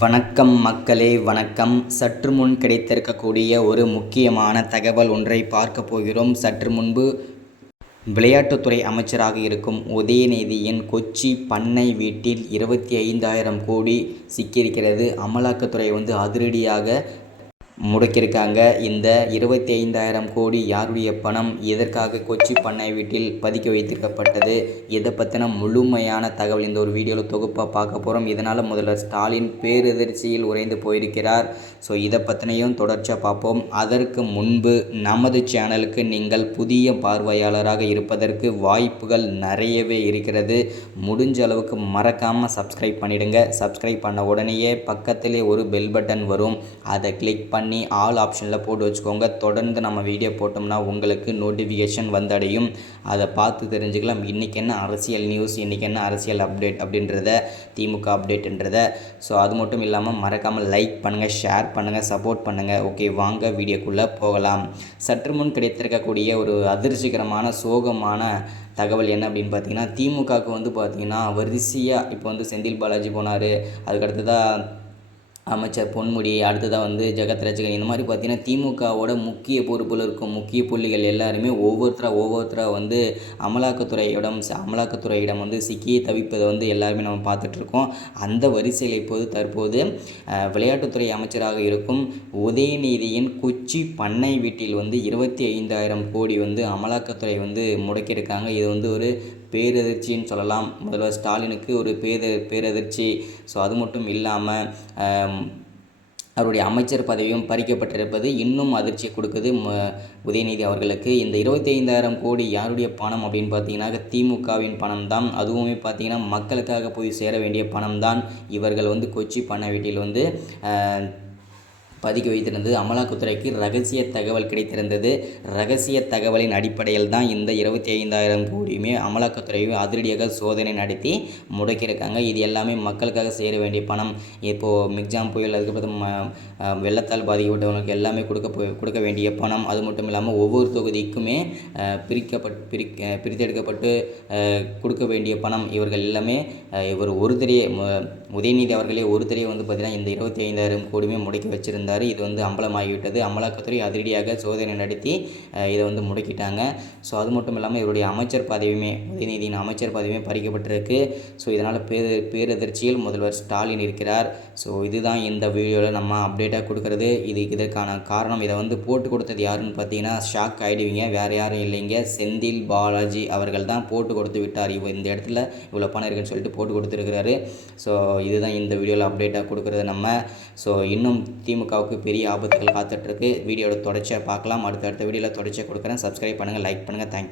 வணக்கம் மக்களே வணக்கம். சற்று முன் கிடைத்திருக்கக்கூடிய ஒரு முக்கியமான தகவல் ஒன்றை பார்க்க போகிறோம். சற்று முன்பு விளையாட்டுத்துறை அமைச்சராக இருக்கும் உதயநிதியின் கொச்சி பண்ணை வீட்டில் 25,000 கோடி சிக்கியிருக்கிறது. அமலாக்கத்துறை அதிரடியாக முடக்கியிருக்காங்க. இந்த 25,000 கோடி யாருடைய பணம், எதற்காக கொச்சி பண்ணை வீட்டில் பதுக்கி வைத்திருக்கப்பட்டது, இதை பற்றின முழுமையான தகவல் இந்த ஒரு வீடியோவில் தொகுப்பாக பார்க்க போகிறோம். இதனால் முதல்வர் ஸ்டாலின் பேரதிர்ச்சியில் உறைந்து போயிருக்கிறார். ஸோ இதை பற்றினையும் தொடர்ச்சியாக பார்ப்போம். அதற்கு முன்பு நமது சேனலுக்கு நீங்கள் புதிய பார்வையாளராக இருப்பதற்கு வாய்ப்புகள் நிறையவே இருக்கிறது. முடிஞ்ச அளவுக்கு மறக்காமல் சப்ஸ்கிரைப் பண்ணிவிடுங்க. சப்ஸ்கிரைப் பண்ண உடனேயே பக்கத்திலே ஒரு பெல் பட்டன் வரும், அதை கிளிக் பண்ணி ஆல் ஆப்ஷனில் போட்டு வச்சுக்கோங்க. தொடர்ந்து நம்ம வீடியோ போட்டோம்னா உங்களுக்கு நோட்டிஃபிகேஷன் வந்தடையும். அதை பார்த்து தெரிஞ்சுக்கலாம் இன்றைக்கி என்ன அரசியல் நியூஸ், இன்றைக்கி என்ன அரசியல் அப்டேட் அப்படின்றத, திமுக அப்டேட்ன்றத. ஸோ அது மட்டும் இல்லாமல் மறக்காமல் லைக் பண்ணுங்கள், ஷேர் பண்ணுங்கள், சப்போர்ட் பண்ணுங்கள். ஓகே, வாங்க வீடியோக்குள்ளே போகலாம். சற்று முன் கிடைத்திருக்கக்கூடிய ஒரு அதிர்ச்சிகரமான சோகமான தகவல் என்ன அப்படின்னு பார்த்தீங்கன்னா, திமுகவுக்கு பார்த்திங்கன்னா வரிசையாக இப்போ செந்தில் பாலாஜி போனார், அதுக்கடுத்ததாக அமைச்சர் பொன்முடி, அடுத்ததாக ஜெகத் ரட்சகன், இந்த மாதிரி பார்த்திங்கன்னா திமுகவோட முக்கிய பொறுப்பில் இருக்கும் முக்கிய புள்ளிகள் எல்லாருமே ஒவ்வொருத்தராக அமலாக்கத்துறையிடம் சிக்கி தவிப்பதை எல்லாருமே நம்ம பார்த்துட்ருக்கோம். அந்த வரிசையில் தற்போது விளையாட்டுத்துறை அமைச்சராக இருக்கும் உதயநிதியின் கொச்சி பண்ணை வீட்டில் 25,000 கோடி அமலாக்கத்துறை முடக்கியிருக்காங்க. இது ஒரு பேரதிர்ச்சின்னு சொல்லலாம். முதல்வர் ஸ்டாலினுக்கு ஒரு பேரதிர்ச்சி. ஸோ அது மட்டும் இல்லாமல் அவருடைய அமைச்சர் பதவியும் பறிக்கப்பட்டிருப்பது இன்னும் அதிர்ச்சியை கொடுக்குது உதயநிதி அவர்களுக்கு. இந்த 25,000 கோடி யாருடைய பணம் அப்படின்னு பார்த்தீங்கன்னா திமுகவின் பணம் தான். அதுவுமே பார்த்தீங்கன்னா மக்களுக்காக போய் சேர வேண்டிய பணம் தான். இவர்கள் கொச்சி பண்ணை வீட்டில் பதுக்கி வைத்திருந்தது. அமலாக்கத்துறைக்கு ரகசிய தகவல் கிடைத்திருந்தது. ரகசிய தகவலின் அடிப்படையில் தான் இந்த 25,000 கோடியுமே அமலாக்கத்துறையும் அதிரடியாக சோதனை நடத்தி முடக்கியிருக்காங்க. இது எல்லாமே மக்களுக்காக சேர வேண்டிய பணம். இப்போது மிக்ஜாம் புயல், அதுக்கப்புறம் வெள்ளத்தால் பாதிக்கப்பட்டவங்களுக்கு எல்லாமே கொடுக்க வேண்டிய பணம். அது மட்டும் இல்லாமல் ஒவ்வொரு தொகுதிக்குமே பிரித்தெடுக்கப்பட்டு கொடுக்க வேண்டிய பணம். இவர்கள் எல்லாமே உதயநிதி அவர்களே ஒருத்தரே பார்த்திங்கன்னா இந்த 25,000 கோடியுமே முடக்கி வச்சுருந்தார். இது அம்பலமாகிவிட்டது. அமலாக்கத்துறை அதிரடியாக சோதனை நடத்தி இதை முடக்கிட்டாங்க. ஸோ அது மட்டும் இல்லாமல் இவருடைய அமைச்சர் பதவியுமே, உதயநிதியின் அமைச்சர் பதவியுமே பறிக்கப்பட்டிருக்கு. ஸோ இதனால் பேரதிர்ச்சியில் முதல்வர் ஸ்டாலின் இருக்கிறார். ஸோ இதுதான் இந்த வீடியோவில் நம்ம அப்டேட்டாக கொடுக்குறது. இதற்கான காரணம், இதை போட்டு கொடுத்தது யாருன்னு பார்த்தீங்கன்னா ஷாக் ஆகிடுவீங்க. வேறு யாரும் இல்லைங்க, செந்தில் பாலாஜி அவர்கள் தான் போட்டு கொடுத்து விட்டார். இந்த இடத்துல இவ்வளோ பணம் இருக்குன்னு சொல்லிட்டு போட்டு கொடுத்துருக்கிறாரு. ஸோ இதுதான் இந்த வீடியோவில் அப்டேட்டாக கொடுக்குறது நம்ம. ஸோ இன்னும் திமுகவுக்கு பெரிய ஆபத்துகள் காத்துட்ருக்கு. வீடியோட தொடர்ச்சியாக பார்க்கலாம். அடுத்த வீடியோவில் தொடர்ச்சியாக கொடுக்குறேன். சப்ஸ்கிரைப் பண்ணுங்கள், லைக் பண்ணுங்கள். தேங்க்யூ.